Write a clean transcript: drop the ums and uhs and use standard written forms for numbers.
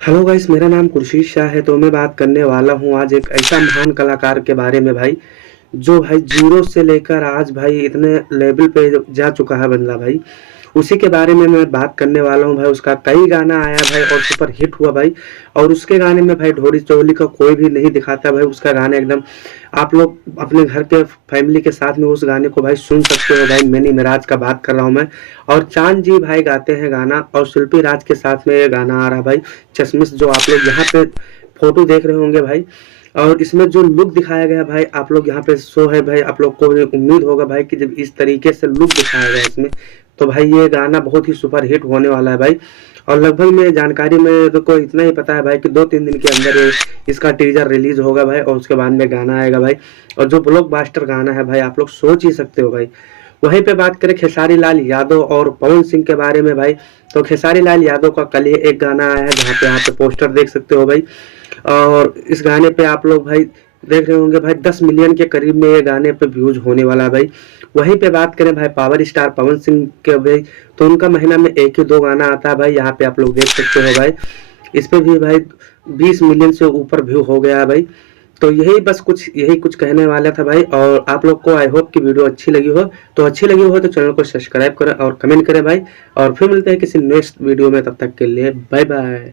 Hello guys, मेरा नाम खुर्शीद शाह है। तो मैं बात करने वाला हूँ आज एक ऐसा महान कलाकार के बारे में भाई, जो भाई ज़ीरो से लेकर आज भाई इतने लेवल पे जा चुका है बंदा भाई। उसी के बारे में मैं बात करने वाला हूँ भाई। उसका कई गाना आया भाई और सुपर हिट हुआ भाई। और उसके गाने में भाई ढोरी चोली का कोई भी नहीं दिखाता भाई। उसका गाना एकदम आप लोग अपने घर के फैमिली के साथ में उस गाने को भाई सुन सकते हो भाई। मैनी मिराज का बात कर रहा हूँ मैं। और चांद जी भाई गाते हैं गाना, और शिल्पी राज के साथ में ये गाना आ रहा भाई चश्मिश, जो आप लोग यहाँ पे फोटो देख रहे होंगे भाई। और इसमें जो लुक दिखाया गया भाई, आप लोग यहाँ पे शो है भाई, आप लोग को ये उम्मीद होगा भाई कि जब इस तरीके से लुक दिखाया गया इसमें, तो भाई ये गाना बहुत ही सुपर हिट होने वाला है भाई। और लगभग में जानकारी में तो को इतना ही पता है भाई कि 2-3 दिन के अंदर ये इसका टीजर रिलीज होगा भाई, और उसके बाद में गाना आएगा भाई। और जो ब्लॉकबस्टर गाना है भाई, आप लोग सोच ही सकते हो भाई। वहीं पे बात करें खेसारी लाल यादव और पवन सिंह के बारे में भाई, तो खेसारी लाल यादव का कल ही एक गाना आया है, जहाँ पे यहाँ पे पोस्टर देख सकते हो भाई। और इस गाने पे आप लोग भाई देख रहे होंगे भाई 10 मिलियन के करीब में ये गाने पे व्यूज होने वाला है भाई। वहीं पे बात करें भाई पावर स्टार पवन सिंह के भाई, तो उनका महीना में एक ही दो गाना आता है भाई, यहाँ पे आप लोग देख सकते हो भाई। इस पे भी भाई 20 मिलियन से ऊपर व्यू हो गया है भाई। तो यही कुछ कहने वाला था भाई। और आप लोग को आई होप कि वीडियो अच्छी लगी हो, तो अच्छी लगी हो तो चैनल को सब्सक्राइब करें और कमेंट करें भाई। और फिर मिलते हैं किसी नेक्स्ट वीडियो में, तब तक के लिए बाय बाय।